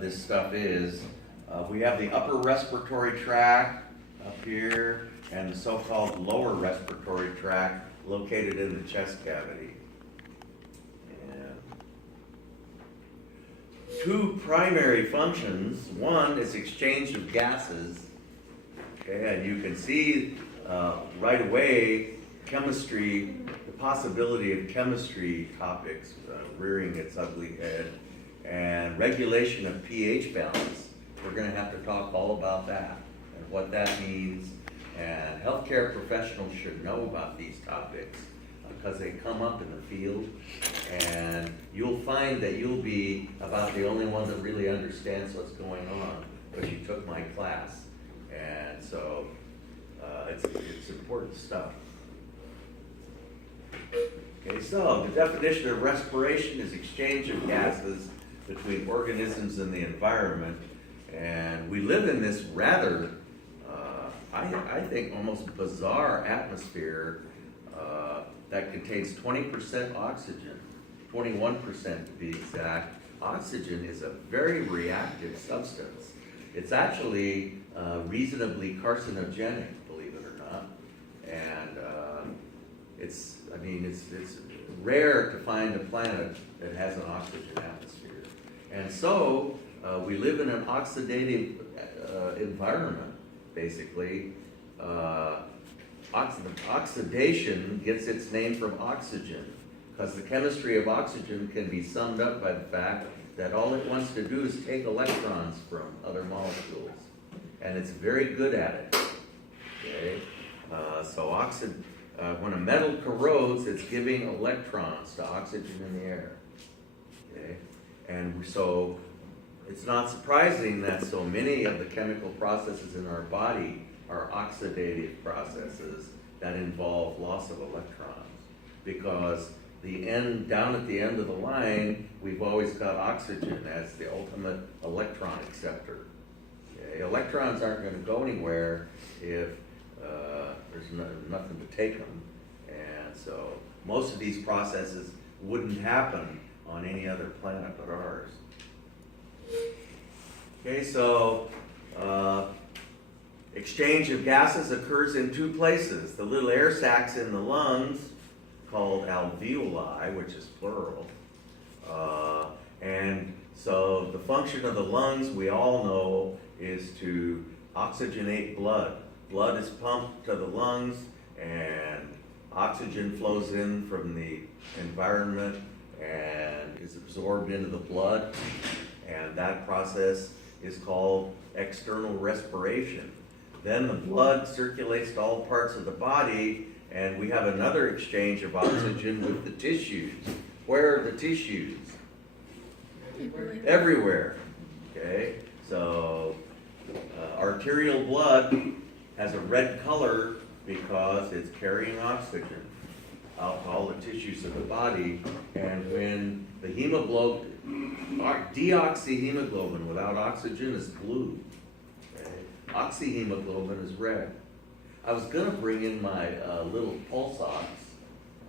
this stuff is. We have the upper respiratory tract up here and the so-called lower respiratory tract located in the chest cavity. And two primary functions. One is exchange of gases. Okay, and you can see right away chemistry, the possibility of chemistry topics rearing its ugly head, and regulation of pH balance. We're going to have to talk all about that and what that means. And healthcare professionals should know about these topics because they come up in the field, and you'll find that you'll be about the only one that really understands what's going on because you took my class. And so it's important stuff. Okay, so the definition of respiration is exchange of gases between organisms and the environment. And we live in this rather, I think, almost bizarre atmosphere that contains 20% oxygen, 21% to be exact. Oxygen is a very reactive substance. It's actually reasonably carcinogenic, believe it or not. And it's rare to find a planet that has an oxygen atmosphere. And so we live in an oxidative environment, basically. Oxidation gets its name from oxygen, because the chemistry of oxygen can be summed up by the fact that all it wants to do is take electrons from other molecules, and it's very good at it. Okay, when a metal corrodes, it's giving electrons to oxygen in the air. Okay, and so it's not surprising that so many of the chemical processes in our body are oxidative processes that involve loss of electrons, because down at the end of the line, we've always got oxygen as the ultimate electron acceptor. Okay? Electrons aren't going to go anywhere if there's nothing to take them, and so most of these processes wouldn't happen on any other planet but ours. Okay, so exchange of gases occurs in two places. The little air sacs in the lungs, called alveoli, which is plural. And so the function of the lungs, we all know, is to oxygenate blood. Blood is pumped to the lungs, and oxygen flows in from the environment and is absorbed into the blood. And that process is called external respiration. Then the blood circulates to all parts of the body, and we have another exchange of oxygen with the tissues. Where are the tissues? Everywhere. Okay, so arterial blood has a red color because it's carrying oxygen out to all the tissues of the body. And when the deoxyhemoglobin without oxygen is blue. Okay? Oxyhemoglobin is red. I was going to bring in my little pulse ox,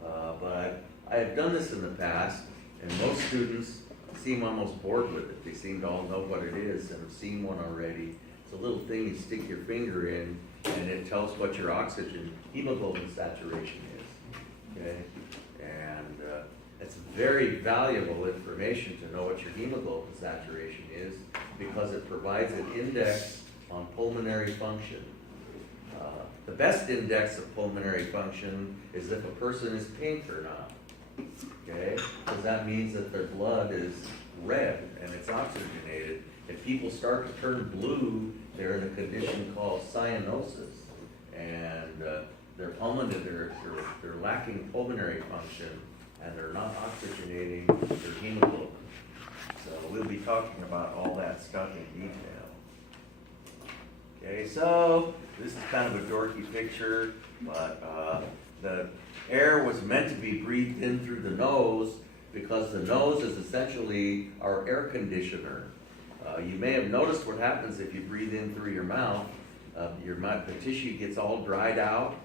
but I have done this in the past, and most students seem almost bored with it. They seem to all know what it is and have seen one already. It's a little thing you stick your finger in, and it tells what your oxygen hemoglobin saturation is. Okay, and it's very valuable information to know what your hemoglobin saturation is, because it provides an index on pulmonary function. The best index of pulmonary function is if a person is pink or not, okay? Because that means that their blood is red and it's oxygenated. If people start to turn blue, they're in a condition called cyanosis, and they're lacking pulmonary function, and they're not oxygenating their hemoglobin. So we'll be talking about all that stuff in detail. Okay, so this is kind of a dorky picture, but the air was meant to be breathed in through the nose, because the nose is essentially our air conditioner. You may have noticed what happens if you breathe in through your mouth. The tissue gets all dried out,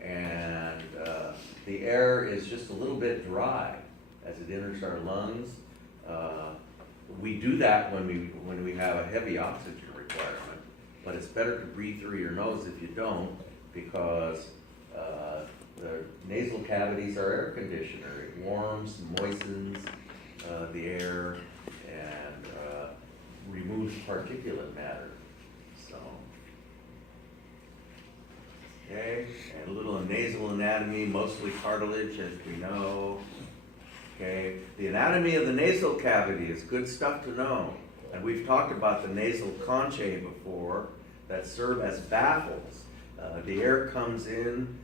and the air is just a little bit dry as it enters our lungs. we do that when we have a heavy oxygen requirement, but it's better to breathe through your nose if you don't, because the nasal cavities are air conditioner. It warms, moistens the air, and removes particulate matter. So, okay, and a little nasal anatomy, mostly cartilage, as we know. Okay, the anatomy of the nasal cavity is good stuff to know. And we've talked about the nasal conchae before that serve as baffles. The air comes in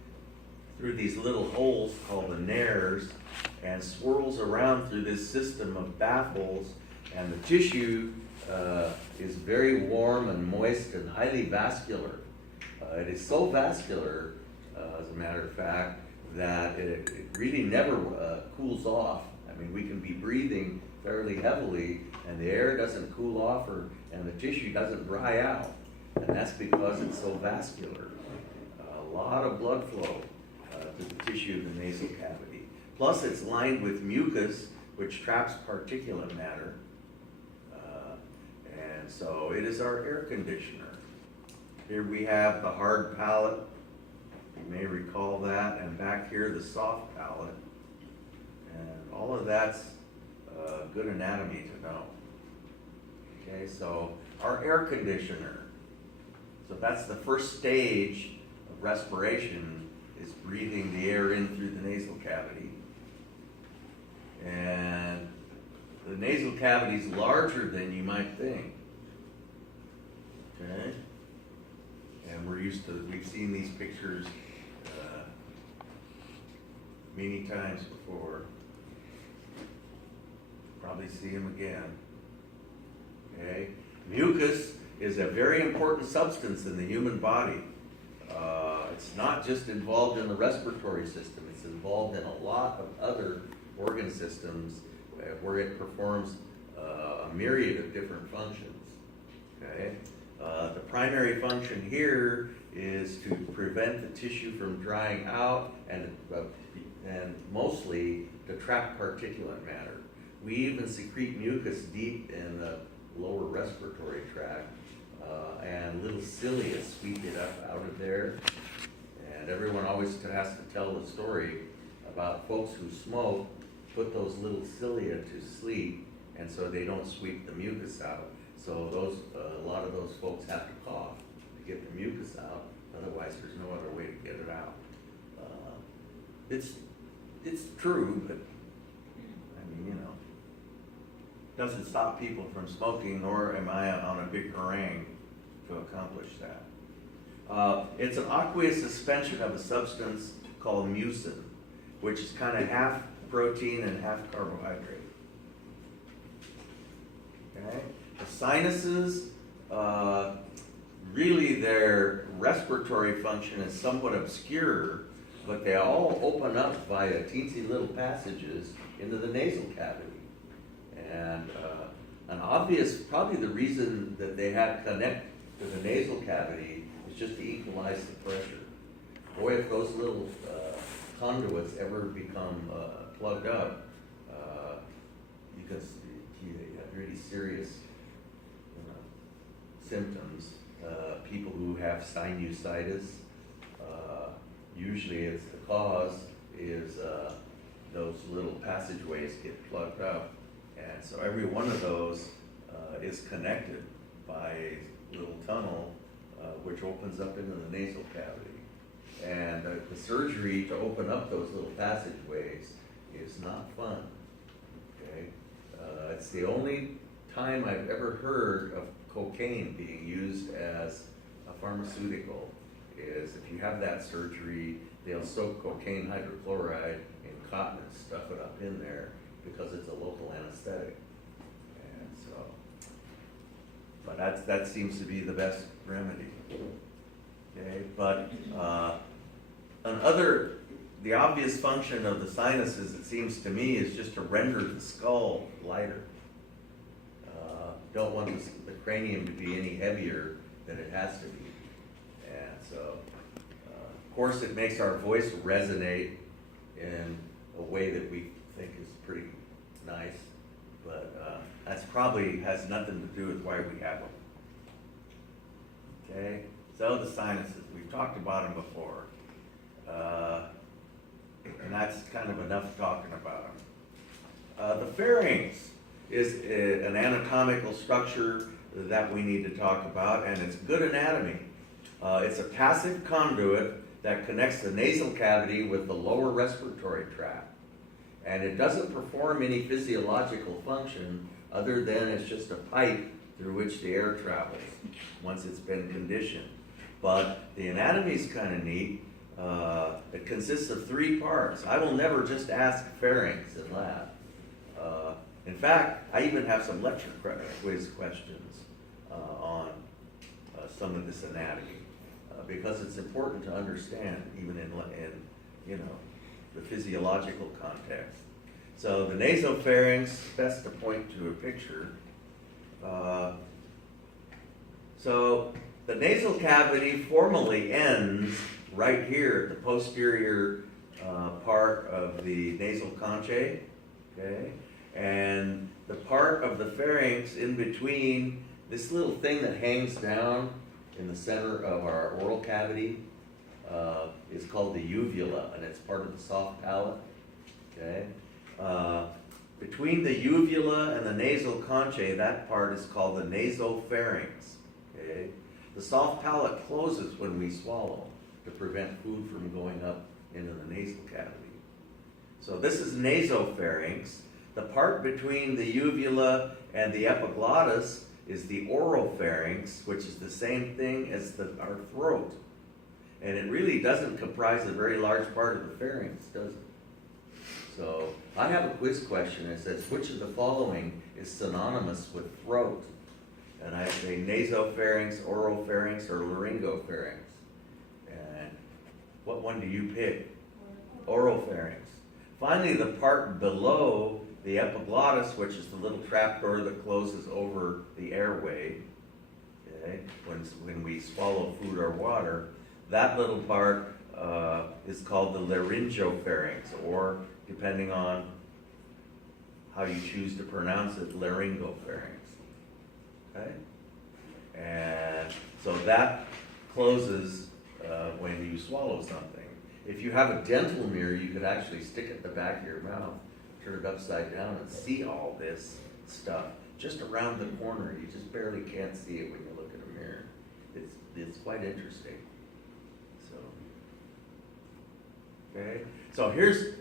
through these little holes called the nares and swirls around through this system of baffles, and the tissue is very warm and moist and highly vascular. It is so vascular, as a matter of fact, that it really never cools off. I mean, we can be breathing fairly heavily and the air doesn't cool off and the tissue doesn't dry out. And that's because it's so vascular. A lot of blood flow to the tissue of the nasal cavity. Plus it's lined with mucus, which traps particulate matter. And so it is our air conditioner. Here we have the hard palate. You may recall that, and back here the soft palate, and all of that's good anatomy to know. Okay, so our air conditioner. So that's the first stage of respiration, is breathing the air in through the nasal cavity. And the nasal cavity is larger than you might think. Okay, and we've seen these pictures many times before. Probably see them again. Okay, mucus is a very important substance in the human body. It's not just involved in the respiratory system, it's involved in a lot of other organ systems where it performs a myriad of different functions. Okay, the primary function here is to prevent the tissue from drying out and mostly to trap particulate matter. We even secrete mucus deep in the lower respiratory tract, and little cilia sweep it up out of there. And everyone always has to tell the story about folks who smoke, put those little cilia to sleep, and so they don't sweep the mucus out. So a lot of those folks have to cough to get the mucus out. Otherwise, there's no other way to get it out. It's true, but I mean, you know, doesn't stop people from smoking, nor am I on a big harangue to accomplish that. It's an aqueous suspension of a substance called mucin, which is kind of half protein and half carbohydrate. Okay? The sinuses, really their respiratory function is somewhat obscure, but they all open up via teensy little passages into the nasal cavity. And an obvious, probably the reason that they have to connect to the nasal cavity is just to equalize the pressure. Boy, if those little conduits ever become plugged up, because you have really serious symptoms. People who have sinusitis, usually it's the cause is those little passageways get plugged up, and so every one of those is connected by a little tunnel which opens up into the nasal cavity. And the surgery to open up those little passageways is not fun. Okay, it's the only time I've ever heard of cocaine being used as a pharmaceutical. Is if you have that surgery, they'll soak cocaine hydrochloride in cotton and stuff it up in there because it's a local anesthetic. And so, but that seems to be the best remedy. Okay, but the obvious function of the sinuses, it seems to me, is just to render the skull lighter. Don't want the cranium to be any heavier than it has to be. And so, of course, it makes our voice resonate in a way that we think is pretty nice, but that's probably has nothing to do with why we have them. Okay, so the sinuses, we've talked about them before. And that's kind of enough talking about them. The pharynx is an anatomical structure that we need to talk about, and it's good anatomy. It's a passive conduit that connects the nasal cavity with the lower respiratory tract. And it doesn't perform any physiological function other than it's just a pipe through which the air travels once it's been conditioned. But the anatomy is kind of neat. It consists of 3 parts. I will never just ask pharynx in lab. In fact, I even have some lecture quiz questions on some of this anatomy because it's important to understand even in the physiological context. So the nasopharynx, best to point to a picture. So the nasal cavity formally ends right here at the posterior part of the nasal conchae, okay? And the part of the pharynx in between this little thing that hangs down in the center of our oral cavity is called the uvula, and it's part of the soft palate, okay? Between the uvula and the nasal conchae, that part is called the nasopharynx, okay? The soft palate closes when we swallow to prevent food from going up into the nasal cavity. So this is nasopharynx. The part between the uvula and the epiglottis is the oropharynx, which is the same thing as our throat. And it really doesn't comprise a very large part of the pharynx, does it? So I have a quiz question that says, which of the following is synonymous with throat? And I say nasopharynx, oropharynx, or laryngopharynx. And what one do you pick? Oropharynx. Finally, the part below the epiglottis, which is the little trapdoor that closes over the airway, okay, when we swallow food or water, that little part is called the laryngopharynx, or depending on how you choose to pronounce it, laryngopharynx. Okay? And so that closes when you swallow something. If you have a dental mirror, you could actually stick it in the back of your mouth, turn it upside down, and see all this stuff just around the corner. You just barely can't see it when you look at a mirror. It's quite interesting. Okay, so here's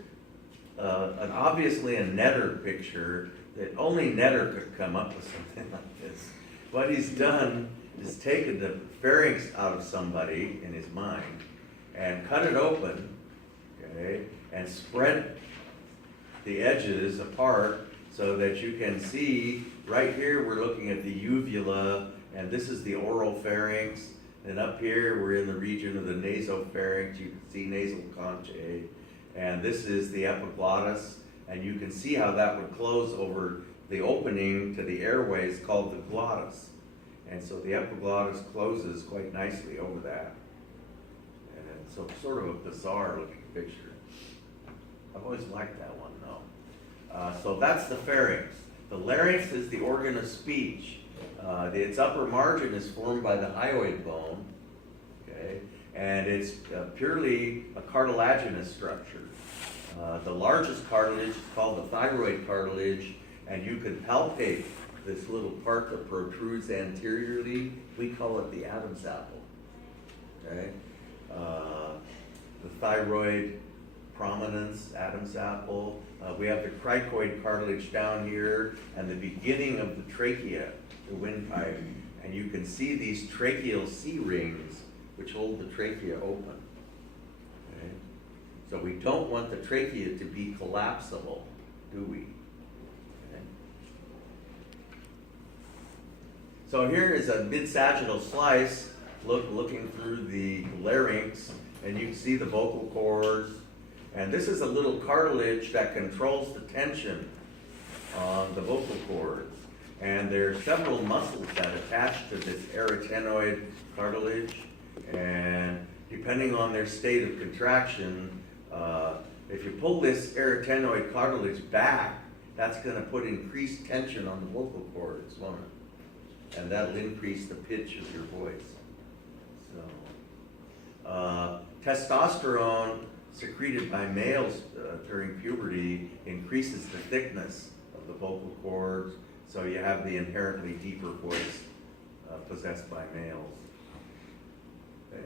obviously a Netter picture that only Netter could come up with something like this. What he's done is taken the pharynx out of somebody in his mind and cut it open, okay, and spread the edges apart so that you can see right here we're looking at the uvula, and this is the oropharynx. And up here, we're in the region of the nasopharynx. You can see nasal conchae. And this is the epiglottis. And you can see how that would close over the opening to the airways called the glottis. And so the epiglottis closes quite nicely over that. And so sort of a bizarre looking picture. I've always liked that one though. So that's the pharynx. The larynx is the organ of speech. Its upper margin is formed by the hyoid bone, okay, and it's purely a cartilaginous structure. The largest cartilage is called the thyroid cartilage, and you can palpate this little part that protrudes anteriorly. We call it the Adam's apple, okay? The thyroid prominence, Adam's apple. We have the cricoid cartilage down here, and the beginning of the trachea, the windpipe, and you can see these tracheal C-rings which hold the trachea open. Okay? So we don't want the trachea to be collapsible, do we? Okay. So here is a mid-sagittal slice looking through the larynx, and you can see the vocal cords, and this is a little cartilage that controls the tension on the vocal cords. And there are several muscles that attach to this arytenoid cartilage, and depending on their state of contraction, if you pull this arytenoid cartilage back, that's gonna put increased tension on the vocal cords, won't it? And that'll increase the pitch of your voice. So, testosterone secreted by males during puberty increases the thickness of the vocal cords, so you have the inherently deeper voice possessed by males. Okay.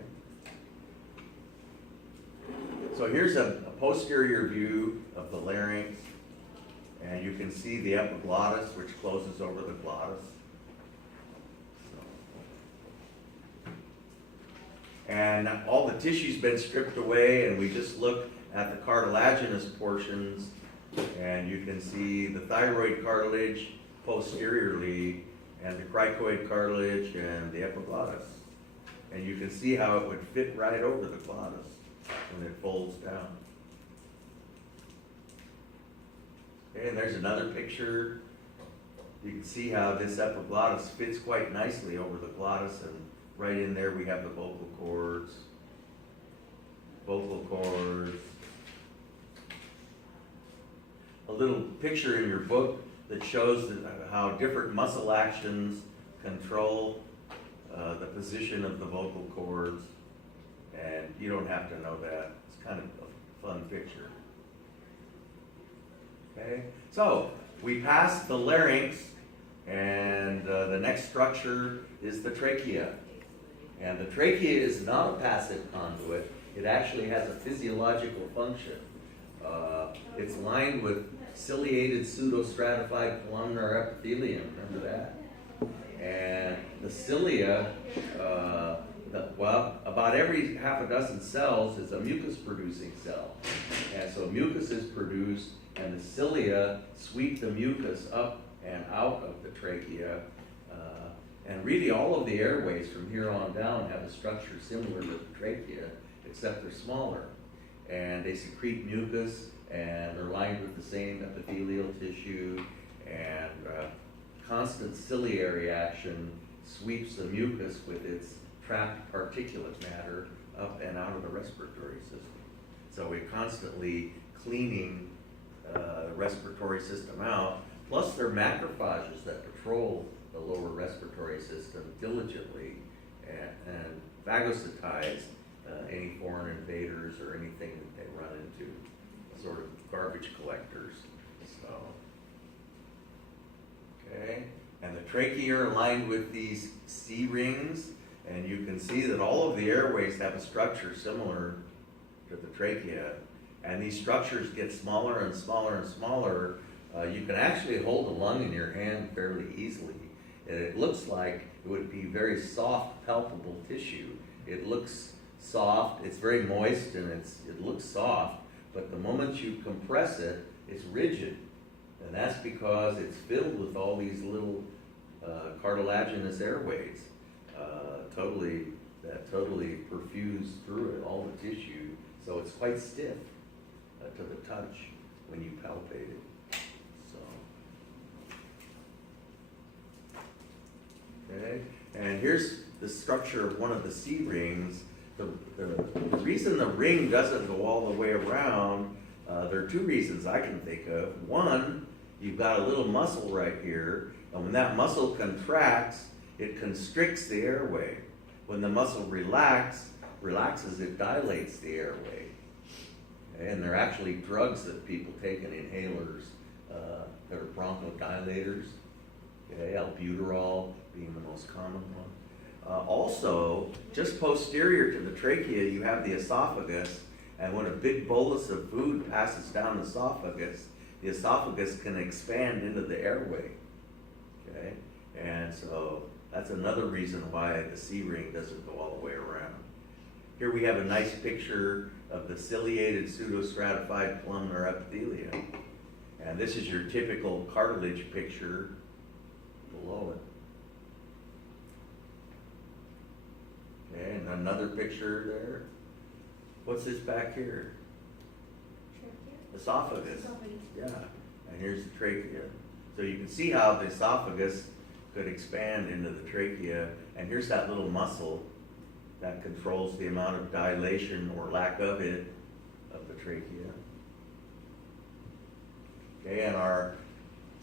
So here's a posterior view of the larynx, and you can see the epiglottis, which closes over the glottis. And all the tissue's been stripped away, and we just look at the cartilaginous portions, and you can see the thyroid cartilage posteriorly, and the cricoid cartilage, and the epiglottis. And you can see how it would fit right over the glottis when it folds down. Okay, and there's another picture. You can see how this epiglottis fits quite nicely over the glottis, and right in there we have the vocal cords. Vocal cords. A little picture in your book that shows how different muscle actions control the position of the vocal cords. And you don't have to know that. It's kind of a fun picture. Okay, so we passed the larynx, and the next structure is the trachea. And the trachea is not a passive conduit. It actually has a physiological function. It's lined with ciliated pseudostratified columnar epithelium. Remember that? And the cilia, about every half a dozen cells is a mucus-producing cell. And so mucus is produced, and the cilia sweep the mucus up and out of the trachea. And really all of the airways from here on down have a structure similar to the trachea, except they're smaller. And they secrete mucus, and they're lined with the same epithelial tissue, and constant ciliary action sweeps the mucus with its trapped particulate matter up and out of the respiratory system. So we're constantly cleaning the respiratory system out. Plus there are macrophages that patrol the lower respiratory system diligently and phagocytize any foreign invaders or anything that they run into, sort of garbage collectors. So, okay, and the trachea are lined with these C rings, and you can see that all of the airways have a structure similar to the trachea, and these structures get smaller and smaller and smaller. You can actually hold a lung in your hand fairly easily. And it looks like it would be very soft, palpable tissue. It looks soft, it's very moist, and it looks soft, but the moment you compress it, it's rigid. And that's because it's filled with all these little cartilaginous airways, totally perfused through it, all the tissue. So it's quite stiff to the touch when you palpate it. Okay, and here's the structure of one of the C rings. The reason the ring doesn't go all the way around, there are two reasons I can think of. One, you've got a little muscle right here, and when that muscle contracts, it constricts the airway. When the muscle relaxes, it dilates the airway. Okay? And there are actually drugs that people take in inhalers that are bronchodilators. Okay, albuterol being the most common one. Also, just posterior to the trachea, you have the esophagus, and when a big bolus of food passes down the esophagus can expand into the airway. Okay, and so that's another reason why the C ring doesn't go all the way around. Here we have a nice picture of the ciliated pseudostratified columnar epithelium, and this is your typical cartilage picture below it. Okay, and another picture there. What's this back here? Trachea? Esophagus. Yeah, and here's the trachea. So you can see how the esophagus could expand into the trachea, and here's that little muscle that controls the amount of dilation or lack of it of the trachea. Okay, and our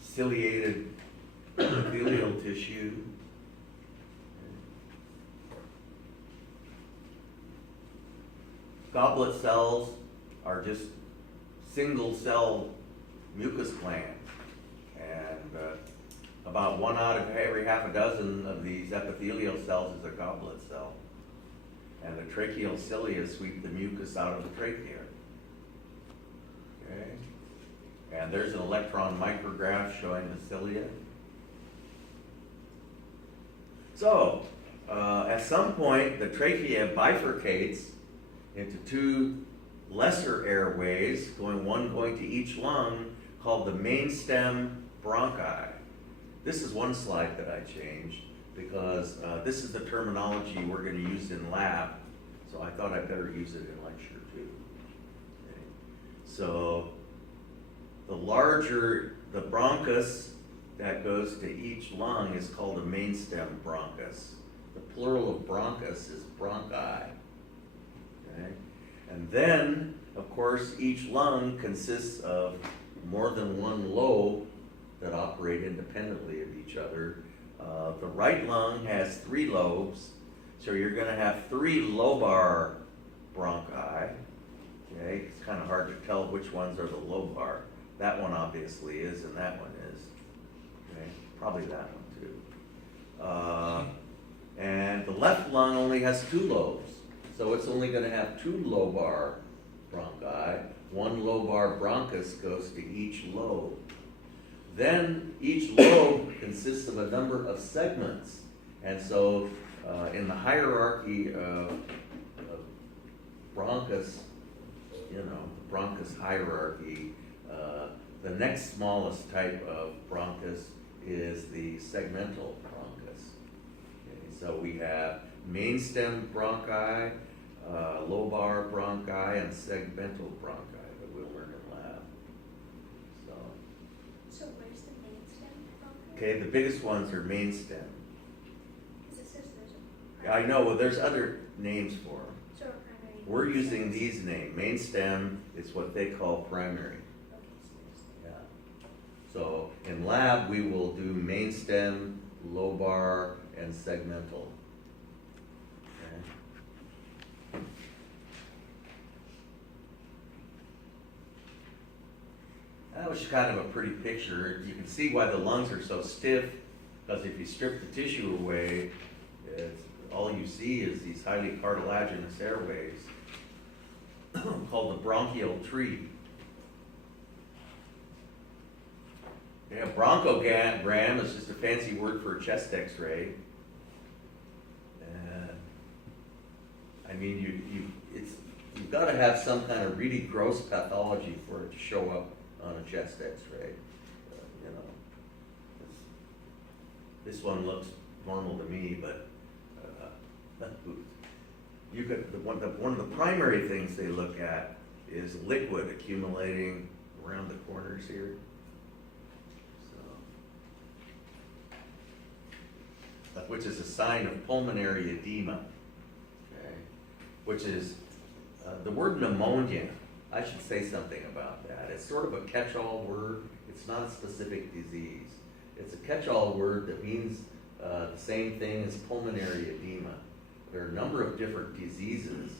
ciliated epithelial tissue. Goblet cells are just single cell mucus glands, and about 1 out of every half a dozen of these epithelial cells is a goblet cell. And the tracheal cilia sweep the mucus out of the trachea. Okay? And there's an electron micrograph showing the cilia. So, at some point, the trachea bifurcates into two lesser airways, one going to each lung, called the main stem bronchi. This is one slide that I changed because this is the terminology we're going to use in lab, so I thought I'd better use it in lecture too. Okay. So the larger the bronchus that goes to each lung is called a main stem bronchus. The plural of bronchus is bronchi. Okay? And then, of course, each lung consists of more than one lobe that operate independently of each other. The right lung has 3 lobes, so you're going to have 3 lobar bronchi. Okay, it's kind of hard to tell which ones are the lobar. That one obviously is, and that one is. Okay, probably that one too. And the left lung only has 2 lobes, so it's only going to have 2 lobar bronchi. 1 lobar bronchus goes to each lobe. Then each lobe consists of a number of segments, and so in the hierarchy of bronchus, bronchus hierarchy, the next smallest type of bronchus is the segmental bronchus. Okay, so we have main stem bronchi, lobar bronchi, and segmental bronchi that we'll learn in lab. So where's the main stem bronchi? Okay, the biggest ones are main stem. Because it says there's a I know, well, there's other names for them. So a primary. We're using these names. Main stem is what they call primary. Okay, so Yeah. So in lab, we will do main stem, lobar, and segmental. Okay. That was kind of a pretty picture. You can see why the lungs are so stiff, because if you strip the tissue away, all you see is these highly cartilaginous airways called the bronchial tree. Yeah, bronchogram is just a fancy word for a chest X-ray. And I mean, you've got to have some kind of really gross pathology for it to show up on a chest X-ray. This one looks normal to me, but you could one of the primary things they look at is liquid accumulating around the corners here. Which is a sign of pulmonary edema, okay? Which is, the word pneumonia, I should say something about that. It's sort of a catch-all word. It's not a specific disease. It's a catch-all word that means the same thing as pulmonary edema. There are a number of different diseases,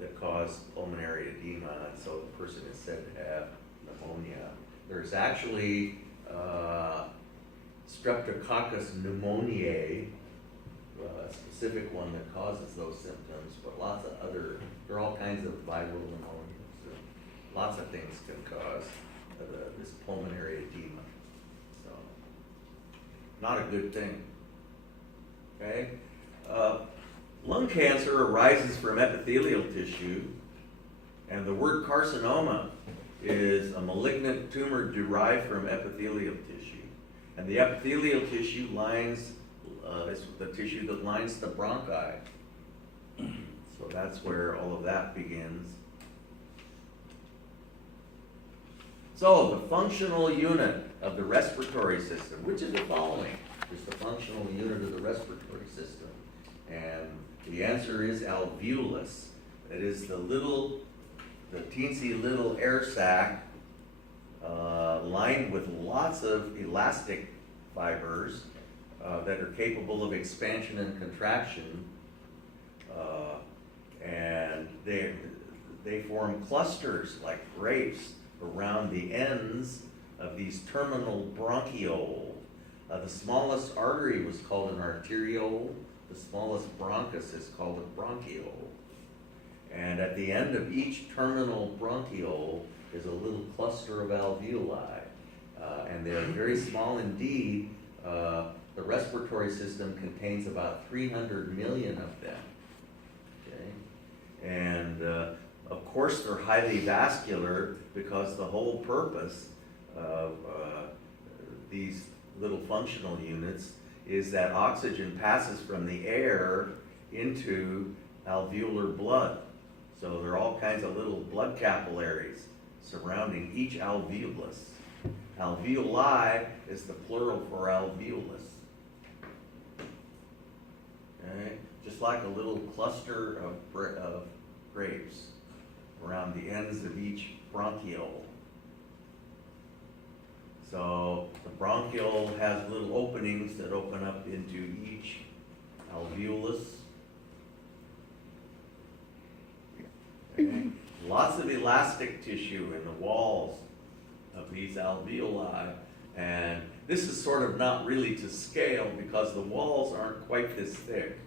that cause pulmonary edema, and so the person is said to have pneumonia. There's actually Streptococcus pneumoniae, a specific one that causes those symptoms, but lots of other, there are all kinds of viral pneumonias. So lots of things can cause this pulmonary edema. So, not a good thing. Okay? Lung cancer arises from epithelial tissue, and the word carcinoma is a malignant tumor derived from epithelial tissue. And the epithelial tissue lines, is the tissue that lines the bronchi. So that's where all of that begins. So the functional unit of the respiratory system, which is the following, is the functional unit of the respiratory system. And the answer is alveolus. It is the teensy little air sac lined with lots of elastic fibers that are capable of expansion and contraction. And they form clusters like grapes around the ends of these terminal bronchioles. The smallest artery was called an arteriole. The smallest bronchus is called a bronchiole. And at the end of each terminal bronchiole is a little cluster of alveoli. And they're very small indeed. The respiratory system contains about 300 million of them. Okay? And of course they're highly vascular because the whole purpose of these little functional units is that oxygen passes from the air into alveolar blood. So there are all kinds of little blood capillaries surrounding each alveolus. Alveoli is the plural for alveolus. Okay? Just like a little cluster of grapes around the ends of each bronchiole. So the bronchiole has little openings that open up into each alveolus. Okay. Lots of elastic tissue in the walls of these alveoli, and this is sort of not really to scale because the walls aren't quite this thick.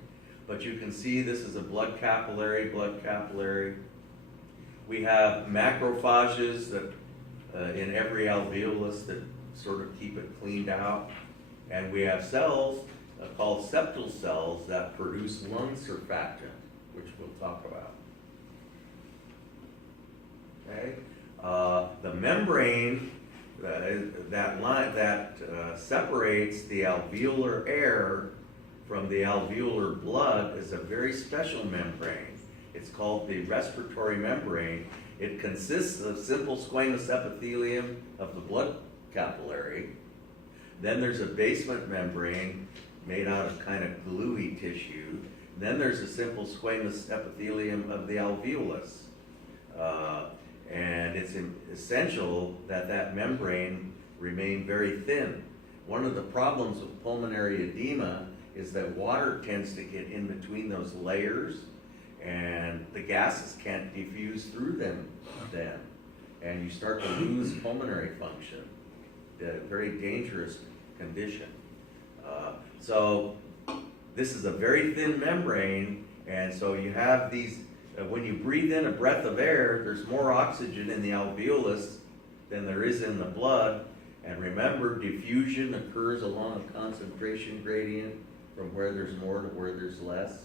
But you can see this is a blood capillary. We have macrophages that in every alveolus that sort of keep it cleaned out. And we have cells called septal cells that produce lung surfactant, which we'll talk about. Okay? The membrane that separates the alveolar air from the alveolar blood is a very special membrane. It's called the respiratory membrane. It consists of simple squamous epithelium of the blood capillary. Then there's a basement membrane made out of kind of gluey tissue. Then there's a simple squamous epithelium of the alveolus. And it's essential that that membrane remain very thin. One of the problems with pulmonary edema is that water tends to get in between those layers and the gases can't diffuse through them then. And you start to lose pulmonary function. A very dangerous condition. So this is a very thin membrane, and so you have these, when you breathe in a breath of air, there's more oxygen in the alveolus than there is in the blood. And remember, diffusion occurs along a concentration gradient from where there's more to where there's less.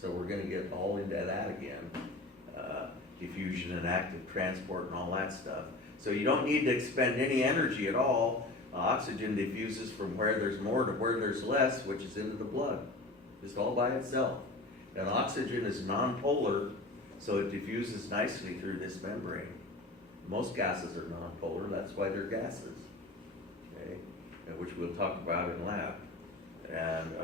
So we're going to get all into that again. Diffusion and active transport and all that stuff. So you don't need to expend any energy at all. Oxygen diffuses from where there's more to where there's less, which is into the blood, just all by itself. And oxygen is nonpolar, so it diffuses nicely through this membrane. Most gases are nonpolar, that's why they're gases, okay? Which we'll talk about in lab. And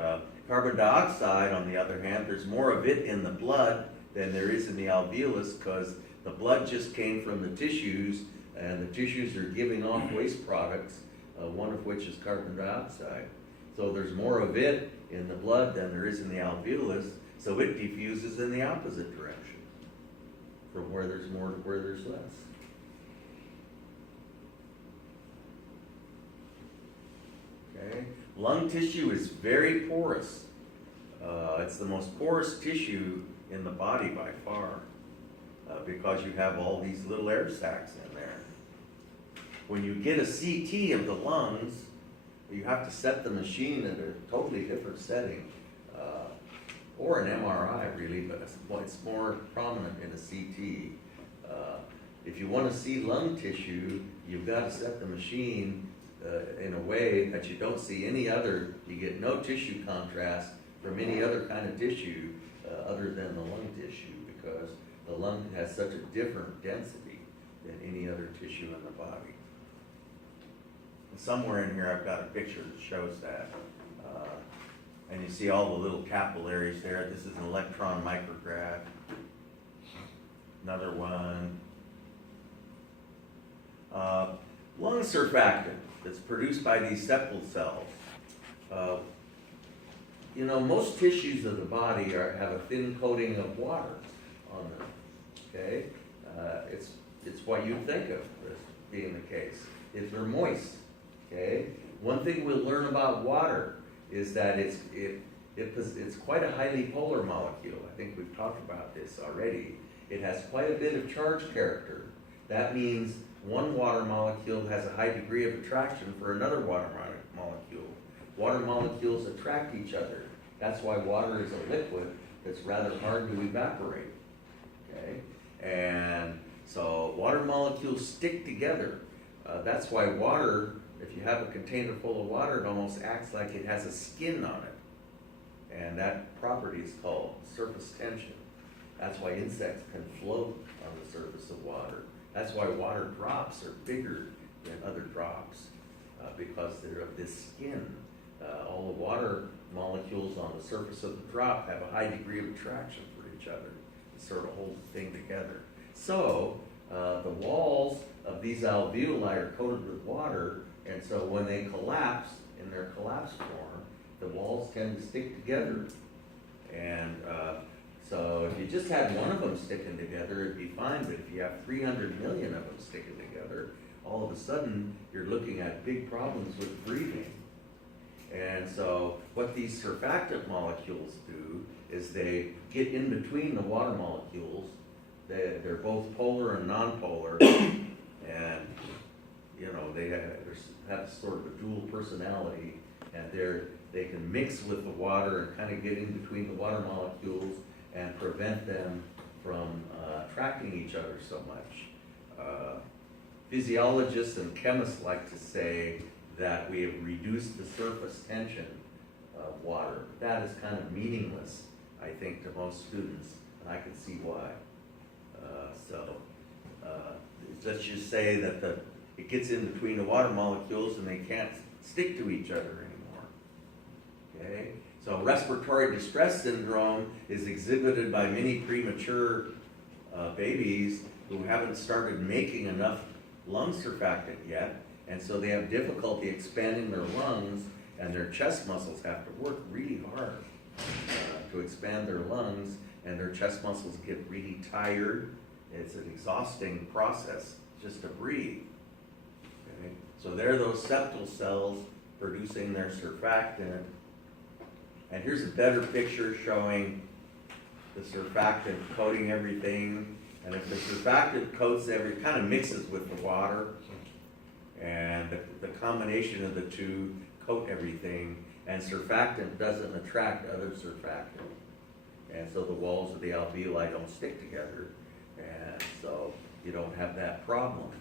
carbon dioxide, on the other hand, there's more of it in the blood than there is in the alveolus because the blood just came from the tissues, and the tissues are giving off waste products, one of which is carbon dioxide. So there's more of it in the blood than there is in the alveolus, so it diffuses in the opposite direction, from where there's more to where there's less. Okay. Lung tissue is very porous. It's the most porous tissue in the body by far, because you have all these little air sacs in there. When you get a CT of the lungs, you have to set the machine at a totally different setting, or an MRI really, but it's more prominent in a CT. If you want to see lung tissue, you've got to set the machine in a way that you don't see any other, you get no tissue contrast from any other kind of tissue other than the lung tissue, because the lung has such a different density than any other tissue in the body. And somewhere in here I've got a picture that shows that. And you see all the little capillaries there. This is an electron micrograph. Another one. Lung surfactant that's produced by these septal cells. Uh, most tissues of the body have a thin coating of water on them, okay? It's what you'd think of as being the case. If they're moist, okay? One thing we'll learn about water is that it's quite a highly polar molecule. I think we've talked about this already. It has quite a bit of charge character. That means one water molecule has a high degree of attraction for another water molecule. Water molecules attract each other. That's why water is a liquid that's rather hard to evaporate, okay? And so water molecules stick together. That's why water, if you have a container full of water, it almost acts like it has a skin on it. And that property is called surface tension. That's why insects can float on the surface of water. That's why water drops are bigger than other drops, because they're of this skin. All the water molecules on the surface of the drop have a high degree of attraction for each other. It sort of holds the thing together. So the walls of these alveoli are coated with water, and so when they collapse in their collapse form, the walls tend to stick together. And so if you just had one of them sticking together, it'd be fine, but if you have 300 million of them sticking together, all of a sudden you're looking at big problems with breathing. And so what these surfactant molecules do is they get in between the water molecules. They're both polar and nonpolar, and they have sort of a dual personality, and they can mix with the water and kind of get in between the water molecules and prevent them from attracting each other so much. Physiologists and chemists like to say that we have reduced the surface tension of water. That is kind of meaningless, I think, to most students, and I can see why. Let's just say that it gets in between the water molecules and they can't stick to each other anymore. Okay? So respiratory distress syndrome is exhibited by many premature babies who haven't started making enough lung surfactant yet, and so they have difficulty expanding their lungs, and their chest muscles have to work really hard to expand their lungs, and their chest muscles get really tired. It's an exhausting process just to breathe. Okay? So there are those septal cells producing their surfactant. And here's a better picture showing the surfactant coating everything. And if the surfactant coats kind of mixes with the water, and the combination of the two coat everything, and surfactant doesn't attract other surfactant. And so the walls of the alveoli don't stick together, and so you don't have that problem.